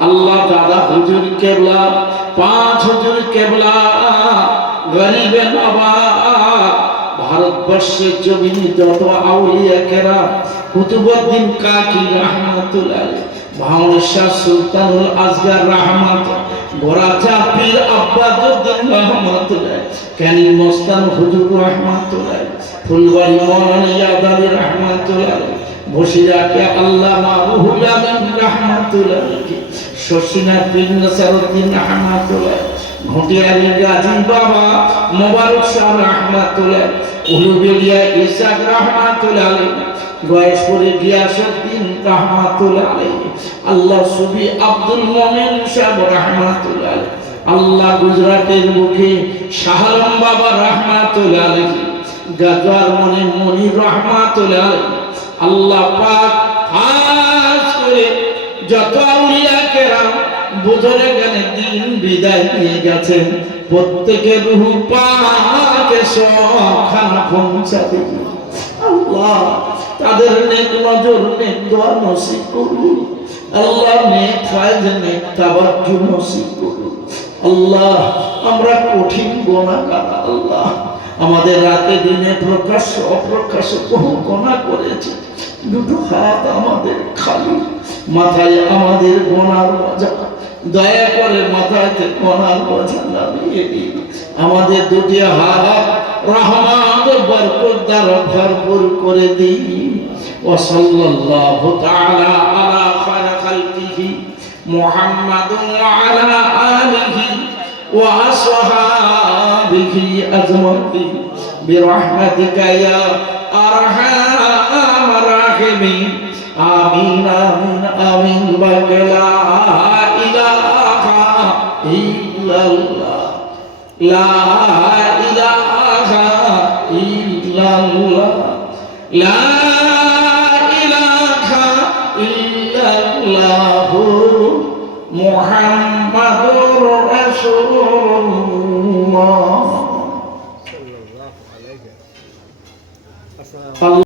আল্লাহ দাদা হুজুর কেবলা, পাঁচ হুজুর কেবলা, গরিবে নবা ভারতবর্ষের জমিনে যত আউলিয়া কেরা কুতুবুদ্দিন কাকি রহমাতুল্লাহ শাহ সুলতানুল আজগার রহমাত গোরাচা পীর আব্বাদুদ্দিন রহমাতুল্লাহ ক্যানি মস্তান হুজুর রহমাতুল্লাহ ফুলবাড়ি মৌলানা ইয়াদ আলী রহমাতুল্লাহ বসিরাকে আল্লামা রুহুল আমিন রহমাতুল্লাহ, শশিনা পীর নসরুদ্দিন রহমাতুল্লাহ ঘটিয়ালি গাজী বাবা মোবারক শাহ রহমাতুল্লাহ, উলুবেলিয়া ইসাক রহমাতুল্লাহ, গয়েশপুরে গিয়াসুদ্দিন রহমাতুল্লাহ, আল্লাহ সুবি আব্দুল মোমেন সাহেব রহমাতুল্লাহ আল্লাহ গুজরাটের মুখে শাহরম বাবা রহমাতুল্লাহ গাজার মনে মনি রহমাতুল্লাহ আল্লাহ পাক আজ করে যত আউলিয়া কেরাম বুঝরে গানে দিন বিদায় নিয়ে গেছেন প্রত্যেকের রুহু পাকে সখানা পৌঁছাবে। আল্লাহ তাদের নেক নজর, নেক দোয়া নসিব করুন। আল্লাহ নেক ফায়দ নেক তাবাজ্জু নসিব করুন। আল্লাহ, আমরা কঠিন গোনাগার আল্লাহ। আমাদের রাতে দিনে প্রকাশ্য অপ্রকাশ্য বহু গোনা করেছে। দুটো হাত আমাদের খালি, মাথায় আমাদের গোনার মজা দয়া করে মাথায় গোনার মজা নামিয়ে দিন। আমাদের দুটি হাত রহমান বরকত দ্বারা ভরপুর করে দিন। সাল্লাল্লাহু তাআলা আলা محمد وعلى آله وأصحابه أجمعين. برحمتك يا أرحم الراحمين. آمين آمين آمين. بك لا إله إلا الله. لا إله إلا الله. لا محمد رسول الله